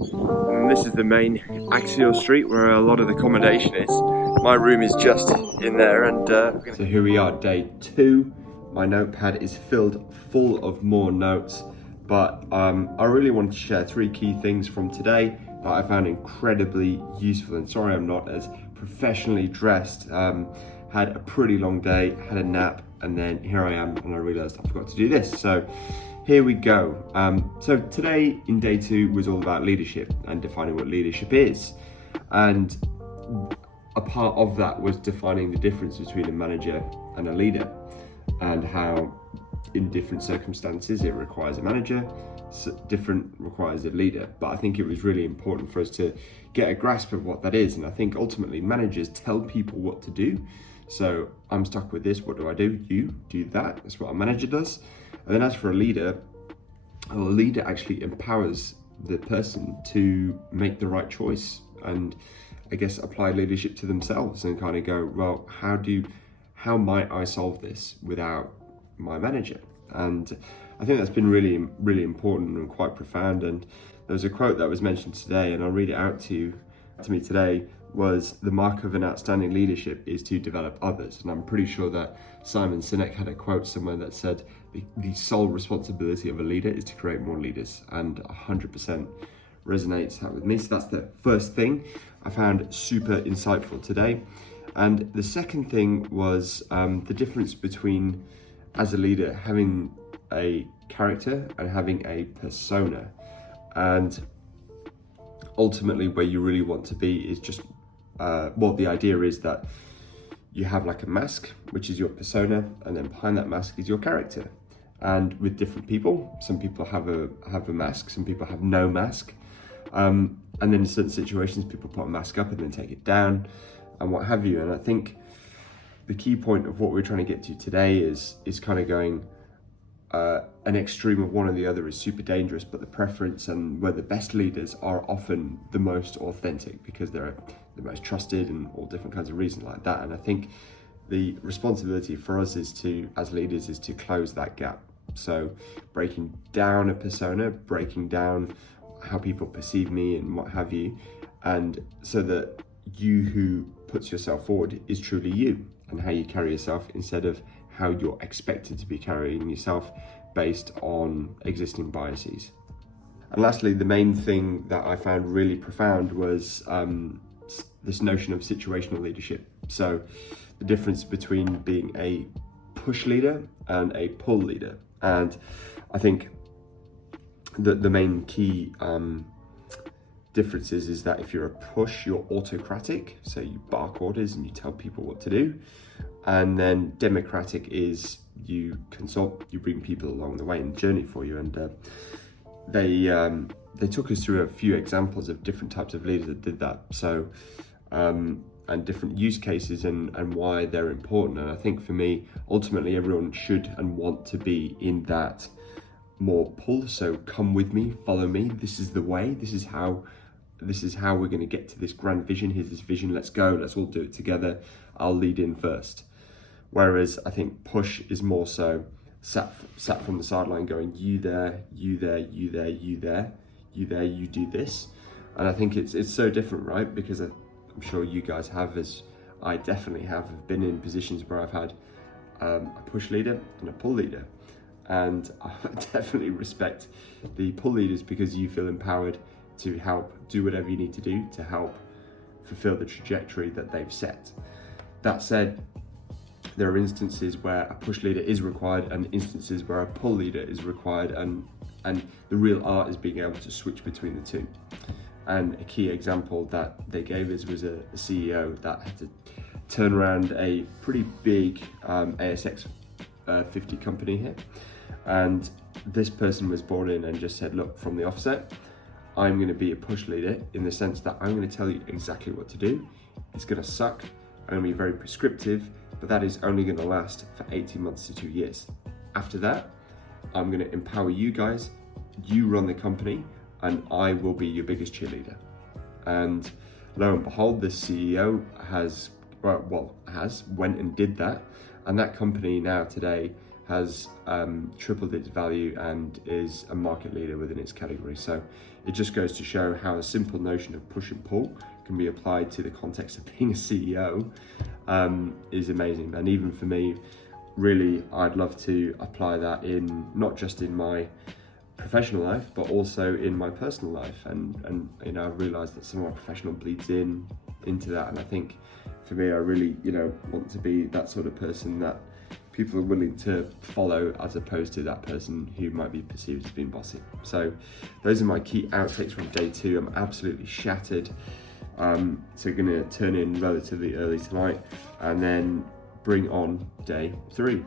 And this is the main axial street where a lot of the accommodation is. My room is just in there, and so here we are, day 2. My notepad is filled full of more notes, but I really want to share 3 key things from today that I found incredibly useful. And sorry I'm not as professionally dressed. Had a pretty long day, had a nap, and then here I am, and I realized I forgot to do this. So here we go. So today in day 2 was all about leadership and defining what leadership is. And a part of that was defining the difference between a manager and a leader, and how in different circumstances it requires a manager, different requires a leader. But I think it was really important for us to get a grasp of what that is. And I think ultimately managers tell people what to do. So I'm stuck with this, what do I do? You do that, that's what a manager does. And then as for a leader actually empowers the person to make the right choice, and I guess apply leadership to themselves and kind of go, well, how might I solve this without my manager? And I think that's been really, really important and quite profound. And there was a quote that was mentioned today, and I'll read it out to me today, was the mark of an outstanding leadership is to develop others. And I'm pretty sure that Simon Sinek had a quote somewhere that said the sole responsibility of a leader is to create more leaders, and 100% resonates with me. So that's the first thing I found super insightful today. And the second thing was the difference between, as a leader, having a character and having a persona. And ultimately where you really want to be is just, the idea is that you have like a mask, which is your persona, and then behind that mask is your character. And with different people, some people have a mask, some people have no mask. And then in certain situations, people put a mask up and then take it down and what have you. And I think the key point of what we're trying to get to today is kind of going, an extreme of one or the other is super dangerous, but the preference and where the best leaders are often the most authentic because they're the most trusted and all different kinds of reasons like that. And I think the responsibility for us as leaders is to close that gap. So breaking down a persona, breaking down how people perceive me and what have you, and so that you who puts yourself forward is truly you and how you carry yourself, instead of how you're expected to be carrying yourself based on existing biases. And lastly, the main thing that I found really profound was this notion of situational leadership. So the difference between being a push leader and a pull leader. And I think that the main key difference is that if you're a push, you're autocratic, so you bark orders and you tell people what to do. And then democratic is you consult, you bring people along the way and journey for you. And they took us through a few examples of different types of leaders that did that. So and different use cases and why they're important. And I think for me, ultimately everyone should and want to be in that more pull. So come with me, follow me. This is the way. This is how we're going to get to this grand vision. Here's this vision. Let's go. Let's all do it together. I'll lead in first. Whereas I think push is more so sat from the sideline going, you there, you there, you there, you there, you there, you do this. And I think it's so different, right? Because I'm sure you guys have, as I definitely have been in positions where I've had a push leader and a pull leader. And I definitely respect the pull leaders because you feel empowered to help do whatever you need to do to help fulfill the trajectory that they've set. That said, there are instances where a push leader is required and instances where a pull leader is required, and the real art is being able to switch between the two. And a key example that they gave us was a CEO that had to turn around a pretty big ASX 50 company here. And this person was brought in and just said, look, from the offset, I'm going to be a push leader in the sense that I'm going to tell you exactly what to do. It's going to suck. I'm going to be very prescriptive, but that is only going to last for 18 months to 2 years. After that, I'm going to empower you guys. You run the company and I will be your biggest cheerleader. And lo and behold, the CEO went and did that. And that company now today has tripled its value and is a market leader within its category. So it just goes to show how a simple notion of push and pull can be applied to the context of being a CEO is amazing. And even for me, really, I'd love to apply that in not just in my professional life, but also in my personal life. And you know, I've realised that some of my professional bleeds into that. And I think for me, I really, you know, want to be that sort of person that people are willing to follow, as opposed to that person who might be perceived as being bossy. So those are my key outtakes from day 2. I'm absolutely shattered. So gonna turn in relatively early tonight and then bring on day 3.